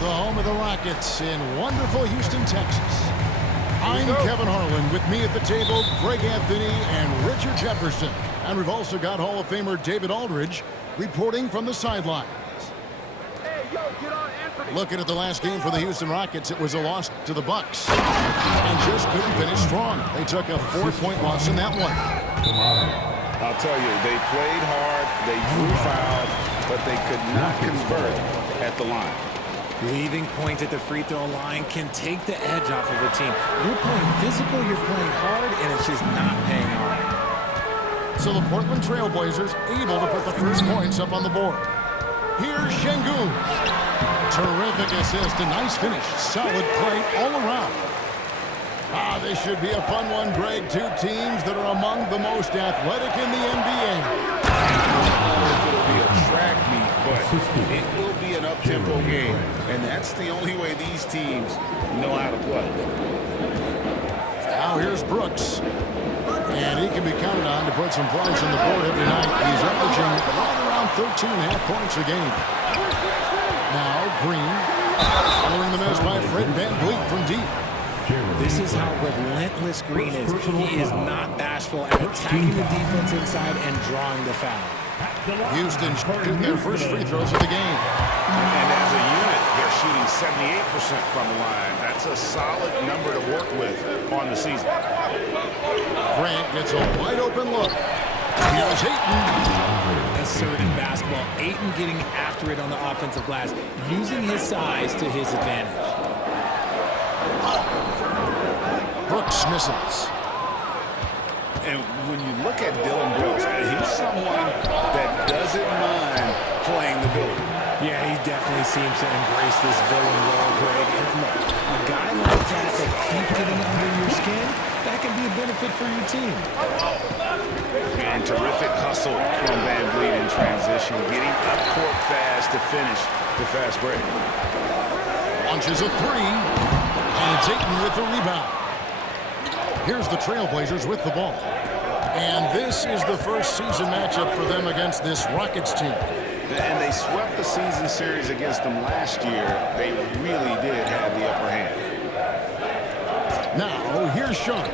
the home of the Rockets in wonderful Houston, Texas. I'm Kevin Harlan. With me at the table, Greg Anthony and Richard Jefferson. And we've also got Hall of Famer David Aldridge reporting from the sidelines. Looking at the last game for the Houston Rockets, it was a loss to the Bucks. And just couldn't finish strong. They took a 4-point loss in that one. I'll tell you, they played hard, they drew fouls, but they could not convert at the line. Leaving points at the free throw line can take the edge off of a team. You're playing physical, you're playing hard, and it's just not paying off. So the Portland Trailblazers able to put the first points up on the board. Here's Şengün. Terrific assist, a nice finish. Solid play all around. This should be a fun one, Greg. Two teams that are among the most athletic in the NBA. It'll be a track meet, but it will be an up-tempo game, and that's the only way these teams know how to play. Now here's Brooks. And he can be counted on to put some points on the board every night. He's averaging right around 13.5 points a game. Now Green, following the miss by Fred VanVleet from deep. This is how relentless Green is. He is not bashful at attacking the defense inside and drawing the foul. Houston shooting their first free throws of the game. And as a unit, they're shooting 78% from the line. That's a solid number to work with on the season. Grant gets a wide open look. Here's Ayton. Assertive basketball. Ayton getting after it on the offensive glass, using his size to his advantage. Brooks misses. And when you look at Dillon Brooks, he's someone that doesn't mind playing the villain. Yeah, he definitely seems to embrace this villain role, Greg. And look, a guy like that keeps getting under your skin, that can be a benefit for your team. And terrific hustle from VanVleet in transition, getting up court fast to finish the fast break. Launches a three, and it's Ayton with the rebound. Here's the Trailblazers with the ball. And this is the first season matchup for them against this Rockets team. And they swept the season series against them last year. They really did have the upper hand. Now, here's Sean.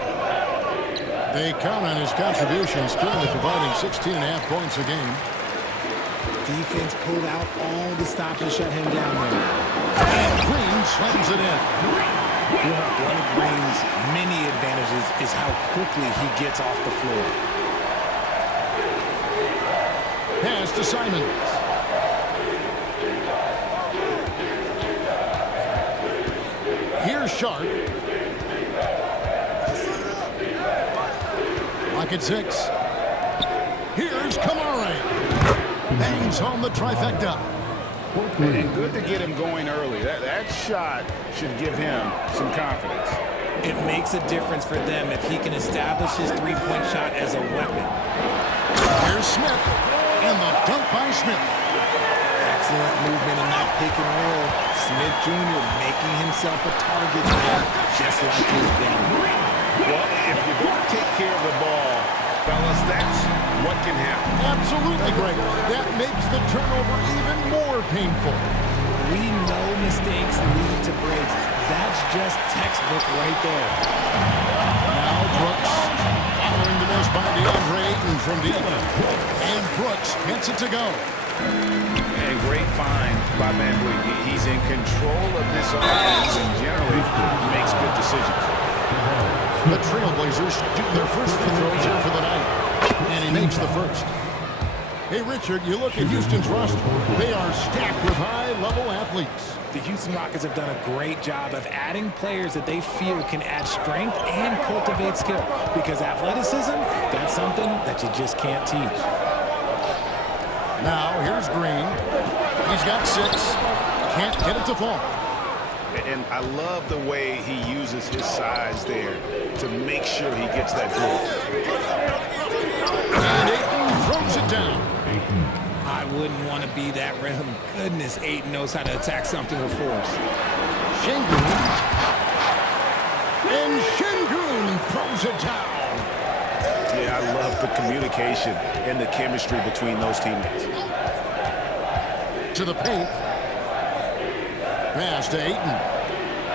They count on his contributions, currently providing 16.5 points a game. Defense pulled out all the stops to shut him down there. And Green slams it in. One of Green's many advantages is how quickly he gets off the floor. Pass to Simons. Here's Sharp. Lock at 6. Here's Kamara. Bangs home the trifecta. And good to get him going early. That shot should give him some confidence. It makes a difference for them if he can establish his three-point shot as a weapon. Here's Smith. And the dunk by Smith. Excellent movement in that pick and roll. Smith Jr. making himself a target there, just like his daddy. Well, if you don't take care of the ball, fellas, that's what can happen. Absolutely, Greg. That makes the turnover even more painful. We know mistakes lead to breaks. That's just textbook right there. Now Brooks, following the miss by DeAndre Ayton from deep. And Brooks gets it to go. And great find by VanVleet. He's in control of this offense and generally makes good decisions. The Trailblazers shooting their first free throws here for the night. And he makes the first. Hey, Richard, you look at Houston's roster. They are stacked with high-level athletes. The Houston Rockets have done a great job of adding players that they feel can add strength and cultivate skill. Because athleticism, that's something that you just can't teach. Now, here's Green. He's got 6. Can't get it to fall. And I love the way he uses his size there to make sure he gets that goal. And Ayton throws it down. I wouldn't want to be that rim. Goodness, Ayton knows how to attack something with force. Şengün. And Şengün throws it down. Yeah, I love the communication and the chemistry between those teammates. To the paint. Pass to Ayton.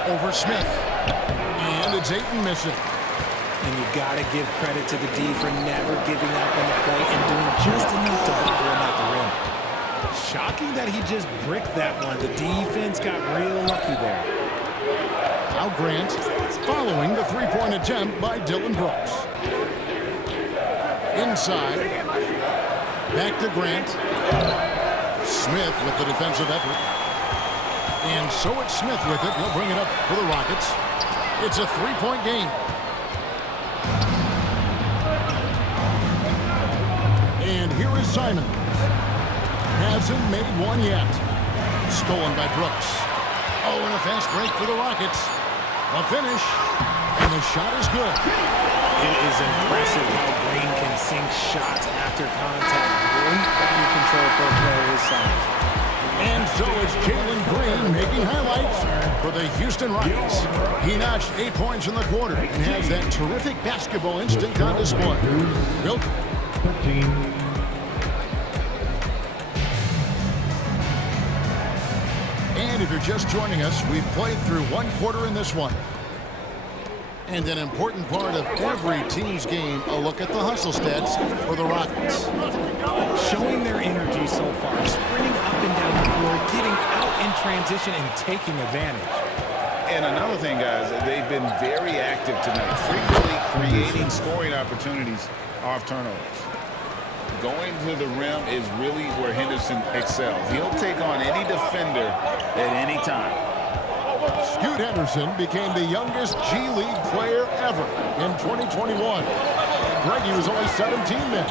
Over Smith. And it's Ayton missing. And you got to give credit to the D for never giving up on the play and doing just enough to bother him at the rim. Shocking that he just bricked that one. The defense got real lucky there. Now Grant following the three-point attempt by Dillon Brooks. Inside. Back to Grant. Smith with the defensive effort. And so it's Smith with it. He'll bring it up for the Rockets. It's a three-point game. And here is Simon. Hasn't made one yet. Stolen by Brooks. Oh, and a fast break for the Rockets. A finish. And the shot is good. It is impressive how Green can sink shots after contact. Great body control for a player his size. And so it's Jalen Green making highlights for the Houston Rockets. He notched 8 points in the quarter and has that terrific basketball instinct on display. Bill. 13. And if you're just joining us, we've played through one quarter in this one. And an important part of every team's game, a look at the hustle stats for the Rockets. Showing their energy so far, sprinting up and down the floor, getting out in transition and taking advantage. And another thing, guys, they've been very active tonight, frequently creating scoring opportunities off turnovers. Going to the rim is really where Henderson excels. He'll take on any defender at any time. Scoot Henderson became the youngest G League player ever in 2021. Greggy was only 17 then.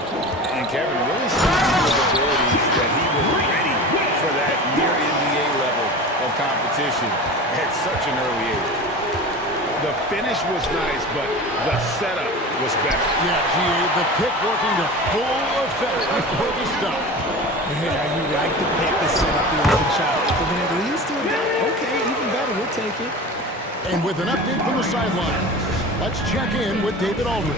And Kevin really speaks to his abilities that he was ready for that near NBA level of competition at such an early age. The finish was nice, but the setup was better. Yeah, G.A., the pick working to full effect before the stop. Yeah, you like the pick to set up the open shot. But then it leads to a dunk. Okay, even better. We'll take it. And with an update from the sideline, let's check in with David Aldridge.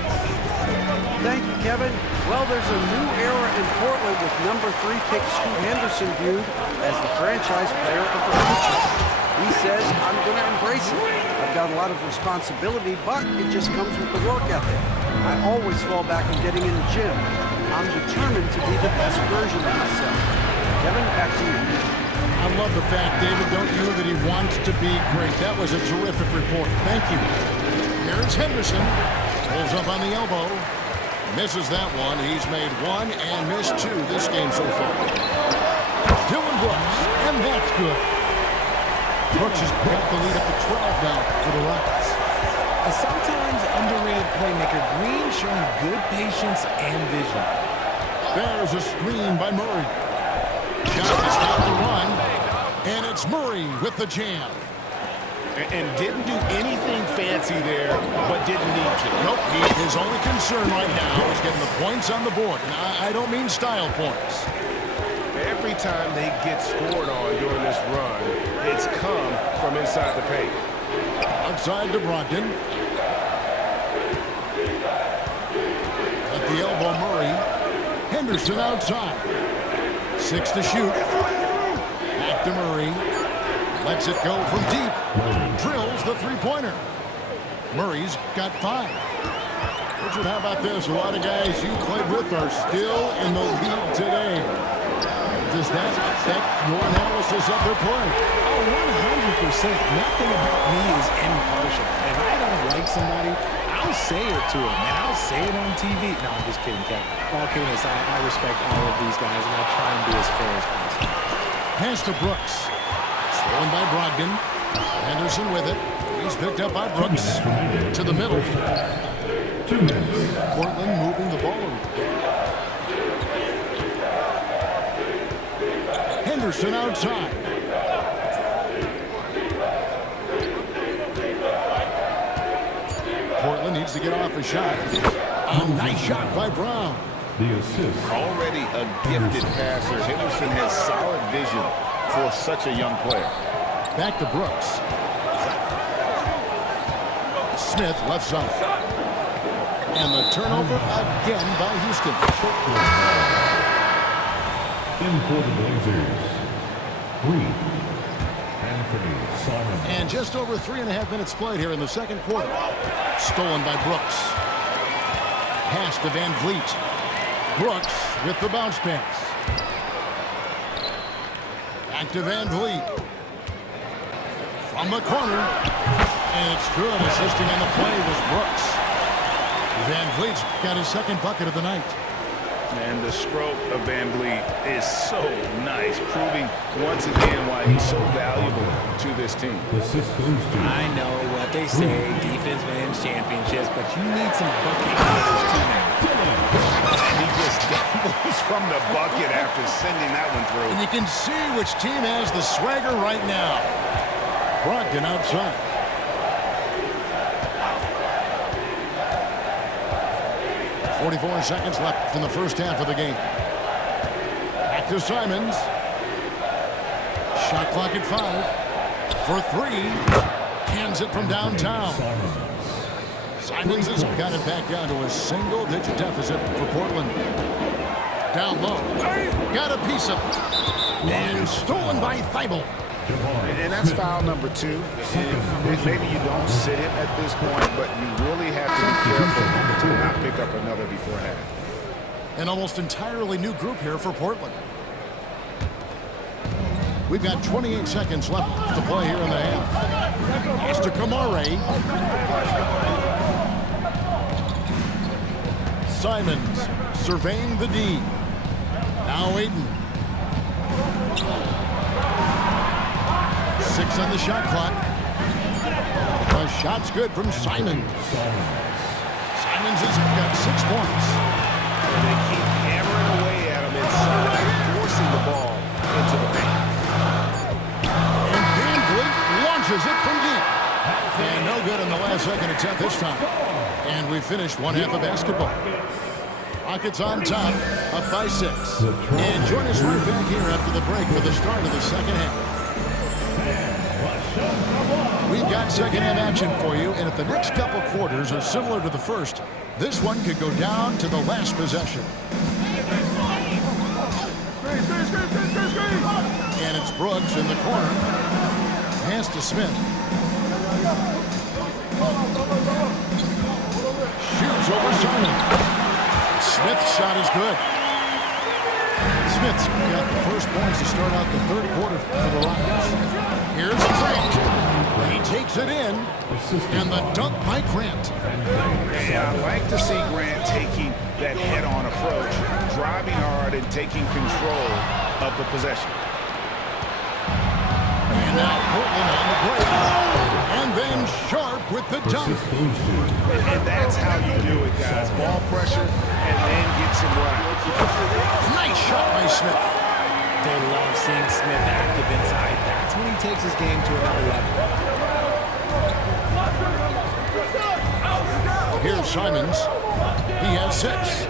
Thank you, Kevin. Well, there's a new era in Portland with number 3 pick Scoot Henderson viewed as the franchise player of the future. He says, I'm going to embrace it. I've got a lot of responsibility, but it just comes with the work ethic. I always fall back on getting in the gym. I'm determined to be the best version of myself. Kevin, back to you. I love the fact, David, don't you, that he wants to be great. That was a terrific report. Thank you. Here's Henderson. Pulls up on the elbow. Misses that one. He's made 1 and missed 2 this game so far. Dillon Brooks, and that's good. Brooks has got the lead up to 12 now for the Rockets. A sometimes underrated playmaker, Green showing good patience and vision. There's a screen by Murray. Shot to stop the run. And it's Murray with the jam. And didn't do anything fancy there, but didn't need to. Nope, his only concern right now is getting the points on the board. And I don't mean style points. Every time they get scored on during this run, it's come from inside the paint. Outside to Brogdon. At the elbow, Murray. Henderson outside. 6 to shoot. Back to Murray. Lets it go from deep. Drills the three-pointer. Murray's got 5. Richard, how about this? A lot of guys you played with are still in the league today. Does that affect your analysis of their play? Oh, 100%. Nothing about me is impartial. If I don't like somebody, I'll say it to him, and I'll say it on TV. No, I'm just kidding, Kevin. All kidding aside, I respect all of these guys, and I try and be as fair as possible. Pass to Brooks. Stolen by Brogdon. Henderson with it. He's picked up by Brooks. To the middle. 2 minutes. Portland moving the ball around. Henderson outside. Portland needs to get off a shot. A nice shot by Brown. The assist. Already a gifted passer, Henderson has solid vision for such a young player. Back to Brooks. Smith left side. And the turnover again by Houston. In for the Blazers, Green, Anthony. And just over 3.5 minutes played here in the second quarter. Stolen by Brooks. Pass to Van Vliet. Brooks with the bounce pass. Back to Van Vliet. From the corner. And it's good. Assisting on the play was Brooks. Van Vliet's got his second bucket of the night. And the stroke of Van Vliet is so nice, proving once again why he's so valuable to this team. Assist goes to I know what they say, defense wins championships, but you need some bucket getters too now. And he just doubles from the bucket after sending that one through. And you can see which team has the swagger right now. Brogdon outside. .44 seconds left in the first half of the game. Back to Simons. Shot clock at 5. For 3. Cans it from downtown. Simons has got it back down to a single-digit deficit for Portland. Down low. Got a piece of it. And stolen by Thibault. And that's foul number 2. And maybe you don't sit him at this point, but you really have to be careful to not pick up another before half. An almost entirely new group here for Portland. We've got 28 seconds left to play here in the half. Pass to Kamare. Simons surveying the D. Now Ayton. 6 on the shot clock. The shot's good from Simons. Simons has got 6 points. They keep hammering away at him inside, forcing the ball into the paint. And Van Vliet launches it from deep. And no good in the last second attempt this time. And we finished one half of basketball. Rockets on top, up by 6. And join us right back here after the break for the start of the second half. We've got second half action for you, and if the next couple quarters are similar to the first, this one could go down to the last possession. And it's Brooks in the corner. Pass to Smith. Shoots over Simon. Smith's shot is good. Smith's got the first points to start out the third quarter for the Rockets. Here's Grant. He takes it in, and the dunk by Grant. And I like to see Grant taking that head-on approach, driving hard and taking control of the possession. And now Portland on the break. And then Sharp with the dunk. And that's how you do it, guys. Ball pressure and then get some run. Nice shot by Smith. They love seeing Smith active inside. That's when he takes his game to another level. Here's Simons. He has 6.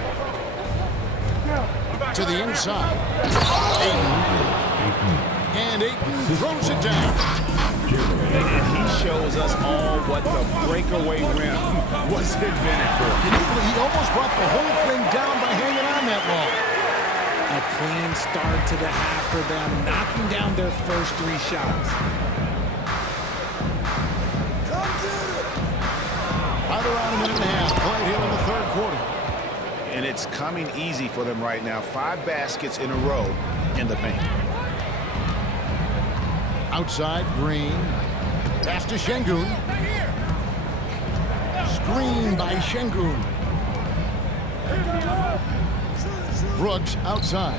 To the inside. Ayton. And Ayton throws it down. And he shows us all what the breakaway rim was invented for. Can you believe he almost brought the whole thing down by hanging on that long? A clean start to the half for them, knocking down their first 3 shots. Right around a minute and a half played here in the third quarter. And it's coming easy for them right now. 5 baskets in a row in the paint. Outside, Green. Pass to Şengün. Screen by Şengün. Brooks outside.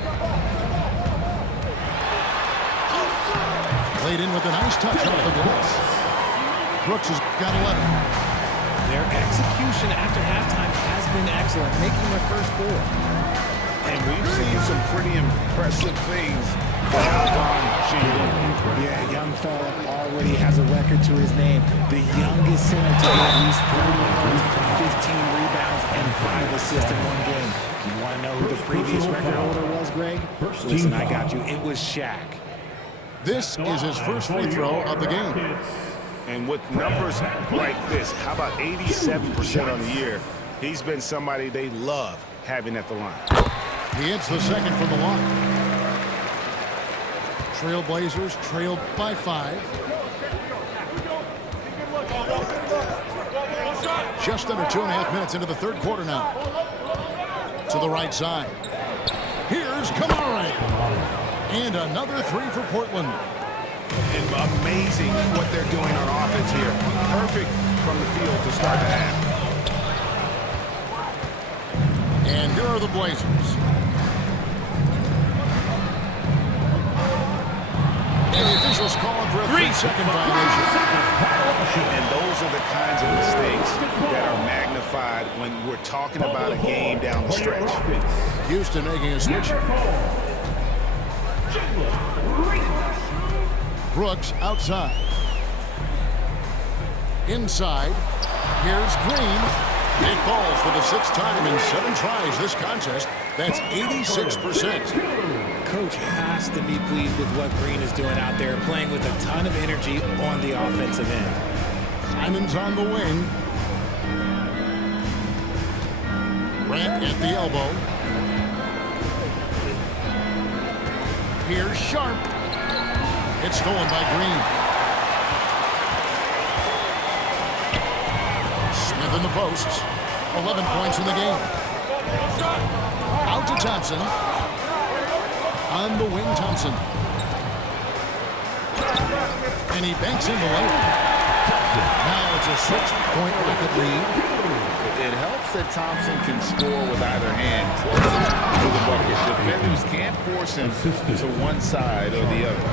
Played in with a nice touch off the glass. Brooks has got 11. Their execution after halftime has been excellent, making their first 4. And we've seen some pretty impressive things for Alpine Şengün. Yeah, young fella already has a record to his name. The youngest center to at least 30 points, 15 rebounds, and 5 assists in one game. You want to know who the previous record holder was, Greg? Listen, I got you. It was Shaq. This is his first free throw of the game. And with numbers like this, how about 87% on the year? He's been somebody they love having at the line. He hits the second from the line. Trailblazers trailed by 5. Just under 2.5 minutes into the third quarter now. To the right side. Here's Kamara. And another three for Portland. And amazing what they're doing on offense here. Perfect from the field to start the half. And here are the Blazers. And the officials calling for a 3-second violation. And those are the kinds of mistakes that are magnified when we're talking about a game down the stretch. Houston making a switch. Brooks outside. Inside. Here's Green. It falls for the 6th time in 7 tries this contest. That's 86%. Coach has to be pleased with what Green is doing out there, playing with a ton of energy on the offensive end. Simons on the wing. Grant at the elbow. Here's Sharp. It's stolen by Green. Smith in the posts. 11 points in the game. Out to Thompson. On the wing, Thompson. And he banks in the layup. Now it's a 6-point Rocket lead. It helps that Thompson can score with either hand close to the bucket. Defenders can't force him to one side or the other.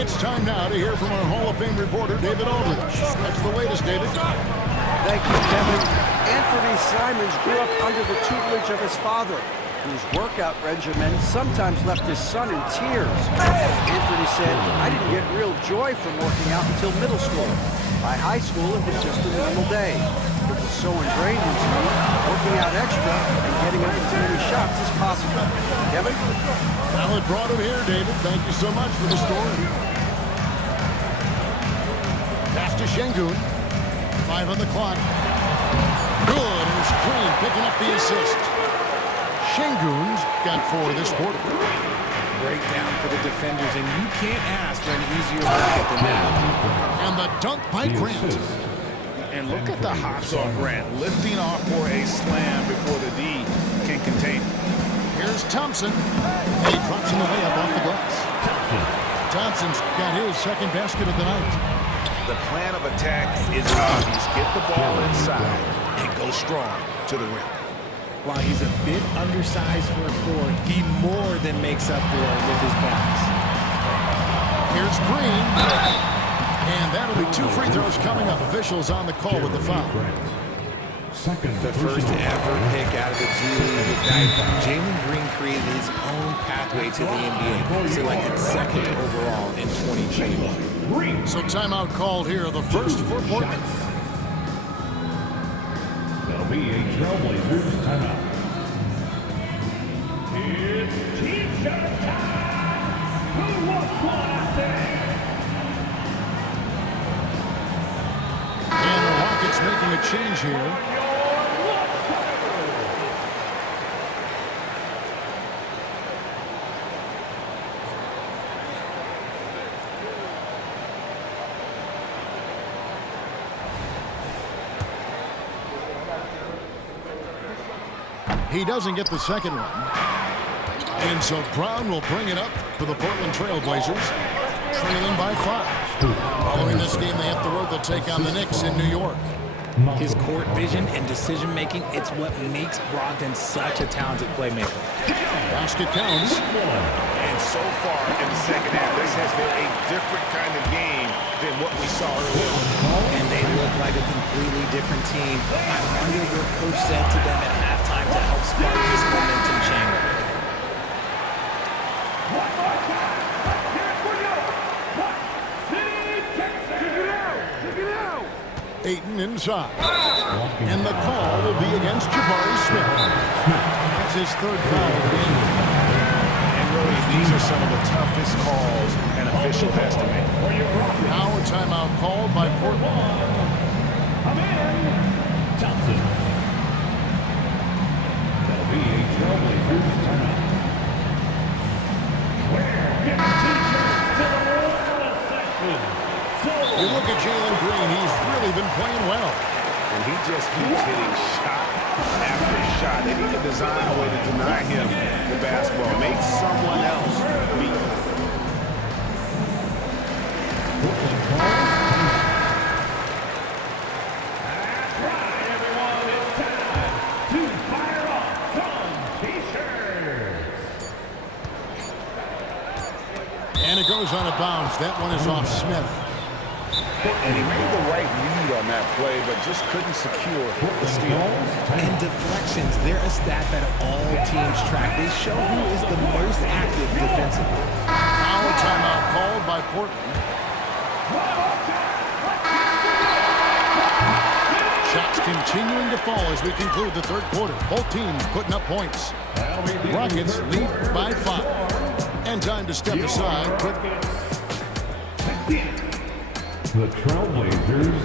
It's time now to hear from our Hall of Fame reporter, David Aldridge. That's the latest, David. Thank you, Kevin. Anthony Simons grew up under the tutelage of his father, whose workout regimen sometimes left his son in tears. Anthony said, "I didn't get real joy from working out until middle school. By high school, it was just a normal day. It was so ingrained into me, working out extra and getting up as many shots as possible." Kevin? Well, it brought him here, David. Thank you so much for the story. Pass to Şengün. 5 on the clock. Good. Here's Green picking up the assist. Şengün's got 4 this quarter. Breakdown for the defenders, and you can't ask for an easier bucket than that. And the dunk by Grant. And look at the hops on Grant, lifting off for a slam before the D can contain him. Here's Thompson. And he drops him away up off the glass. Thompson's got his second basket of the night. The plan of attack is obvious. Get the ball inside and go strong to the rim. While he's a bit undersized for a 4, he more than makes up for it with his pass. Here's Green. And that'll be 2 free throws coming up. Officials on the call with the foul. The first ever pick out of the G League Ignite, Jalen Green created his own pathway to the NBA, selected 2nd overall in 2021. So timeout called here, the first for Portland. That'll be a Trailblazers timeout. It's team shot time. Who wants one out there? And the Rockets making a change here. He doesn't get the second one. And so Brown will bring it up for the Portland Trail Blazers, trailing by 5. Following this game, they hit the road. They'll take on the Knicks in New York. His court vision and decision-making, it's what makes Brogdon such a talented playmaker. Basket counts. And so far in the second half, this has been a different kind of game than what we saw earlier. And they look like a completely different team. I wonder what coach said to them at halftime to help spark this momentum change. Ayton inside. And the call will be against Jabari Smith. That's his 3rd foul of the game. And really, these are some of the toughest calls an official has to make. Now a timeout called by Portland. Thompson. That'll be a Trailblazers timeout. We're getting t-shirts to the wall section. You look at Jalen Green, he's really been playing well. And he just keeps hitting shot after shot. They need to design a way to deny him the basketball. Make someone else beat him. That's right, everyone. It's time to fire up some T-shirts. And it goes out of bounds. That one is off Smith. And he made the right read on that play, but just couldn't secure the steal. And deflections, they're a stat that all teams track. They show who is the most active defensively. Now a timeout called by Portland. Shots continuing to fall as we conclude the third quarter. Both teams putting up points. Rockets lead by 5. And time to step aside. The Trailblazers,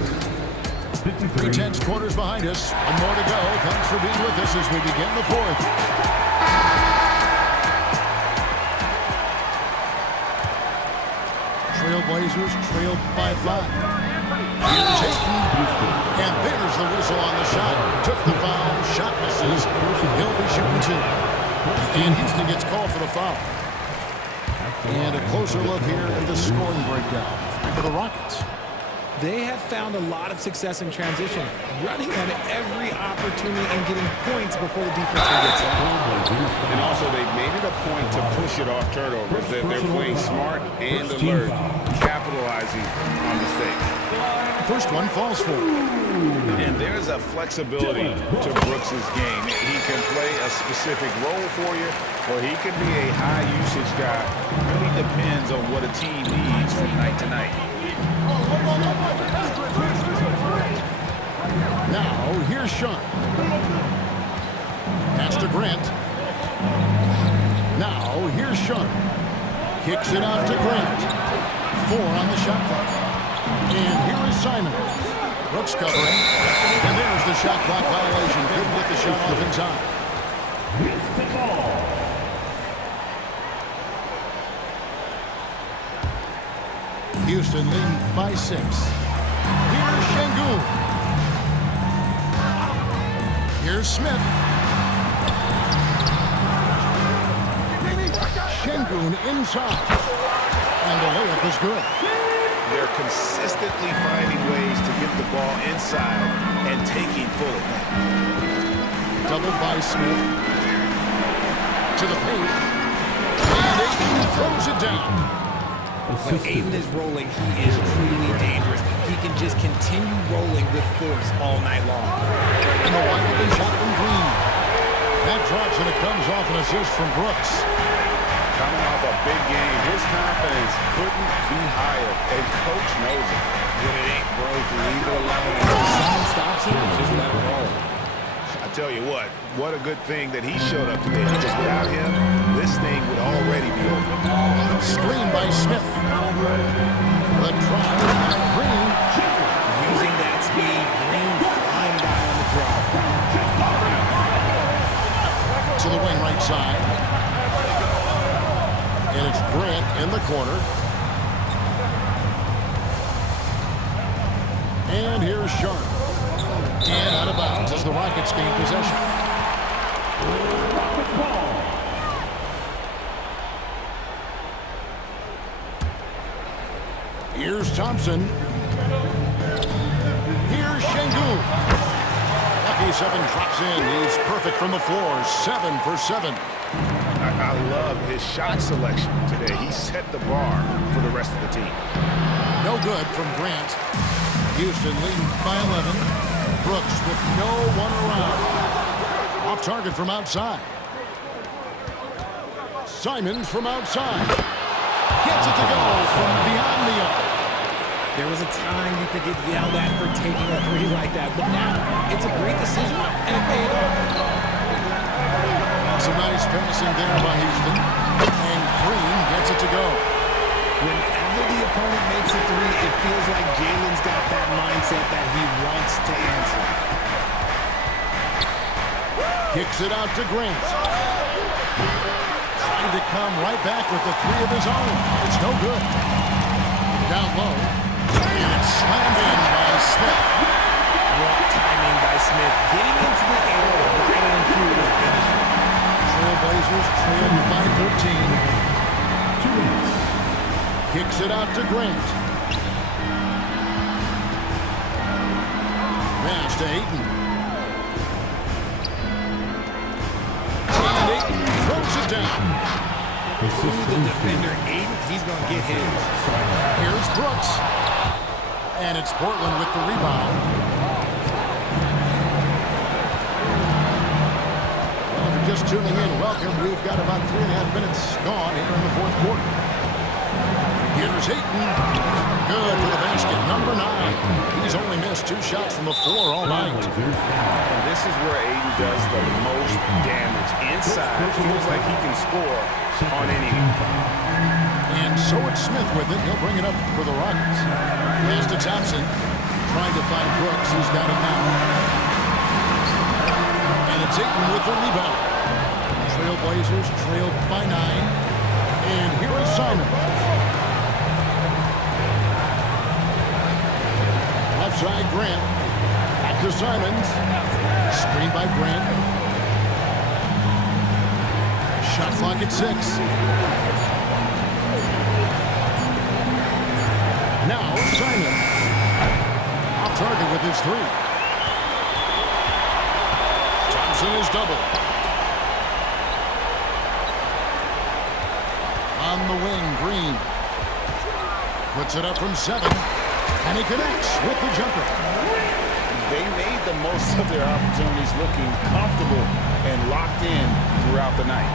53. 3/10 quarters behind us. One more to go. Thanks for being with us as we begin the fourth. Trailblazers trailed by 5. Here's Ayton. And there's the whistle on the shot. Took the foul. Shot misses. He'll be shooting 2. And Houston gets called for the foul. And a closer look here at the scoring breakdown for the Rockets. They have found a lot of success in transition, running at every opportunity and getting points before the defense can get set. And also, they made it a point to push it off turnovers. They're playing smart and alert, capitalizing on mistakes. First one falls for him. And there's a flexibility to Brooks' game. He can play a specific role for you, or he can be a high-usage guy. It really depends on what a team needs from night to night. Now, here's Sean. Pass to Grant. Now, here's Sean. Kicks it out to Grant. 4 on the shot clock. And here is Simon. Brooks covering. And there's the shot clock violation. Couldn't get the shot off in time. Houston ball. Houston leading by 6. Here's Şengün. Here's Smith. Şengün inside. And the layup is good. They're consistently finding ways to get the ball inside and taking full advantage. Doubled by Smith. To the paint. And Ayton throws it down. When Ayton is rolling, he is truly dangerous. He can just continue rolling with force all night long. And the wide open shot from Green. That drops and it comes off an assist from Brooks. Coming off a big game, his confidence couldn't be higher, and Coach knows it. When it ain't broke, leave it alone. If someone stops him, just let him roll. I tell you what a good thing that he showed up today, because without him, this thing would already be over. Screen by Smith. The drive by Green. Using that speed, Green flying by on the drop. To the wing right side. And it's Grant in the corner. And here's Sharp. And out of bounds as the Rockets gain possession. Here's Thompson. Here's Şengün. Lucky 7 drops in. He's perfect from the floor. 7 for 7. I love his shot selection today. He set the bar for the rest of the team. No good from Grant. Houston leading by 11. Brooks with no one around. Off target from outside. Simons from outside. Gets it to go from beyond the arc. There was a time you could get yelled at for taking a 3 like that, but now it's a great decision and it paid off. Some nice passing there by Houston. And Green gets it to go. Whenever the opponent makes a 3, it feels like Jalen's got that mindset that he wants to answer. Kicks it out to Grant. Trying to come right back with the 3 of his own. It's no good. Down low. getting into the air right on cue to finish it. Trailblazers trail by 13. Kicks it out to Grant. Pass to Ayton. And Ayton throws it down. Ooh, the defender, Ayton, he's going to get his. Here's Brooks. And it's Portland with the rebound. Well, if you're just tuning in, welcome. We've got about 3.5 minutes gone here in the fourth quarter. Here's Ayton. Good for the basket. Number 9. He's only missed 2 shots from the floor all night. And this is where Ayton does the most damage. Inside, feels like he can score on anything. And so it's Smith with it. He'll bring it up for the Rockets. Here's to Thompson. Trying to find Brooks. He's got it now. And it's Ayton with the rebound. Trailblazers trailed by 9. And here is Simon. Left side, Grant. Back to Simons. Screen by Grant. Shot clock at 6. Now Simon. Off target with his 3. Thompson is double. On the wing, Green. Puts it up from 7. And he connects with the jumper. They made the most of their opportunities, looking comfortable and locked in throughout the night.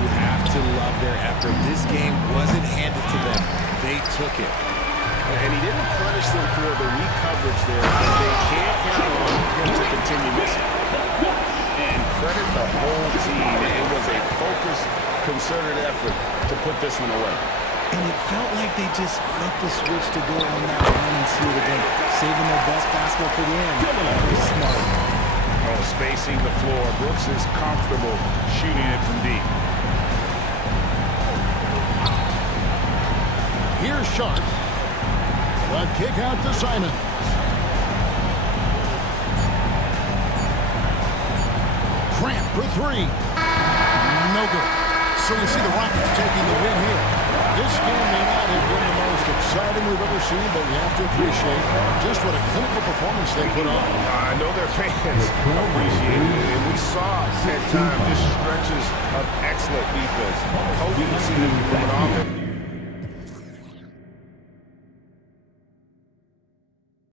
You have to love their effort. This game wasn't handed to them. They took it. And he didn't punish them for the weak coverage there. And they can't count on him to continue missing. And credit the whole team. It was a focused, concerted effort to put this one away. And it felt like they just flipped the switch to go on that run and seal the game, saving their best basketball for the end. Very smart. Oh, spacing the floor. Brooks is comfortable shooting it from deep. Here's Sharp. A kick out to Simon. Grant for 3. No good. So you see the Rockets taking the win here. This game may not have been the most exciting we've ever seen, but we have to appreciate just what a clinical performance they put on. I know their fans appreciate it, and we saw at times just stretches of excellent defense. Potency from an offense.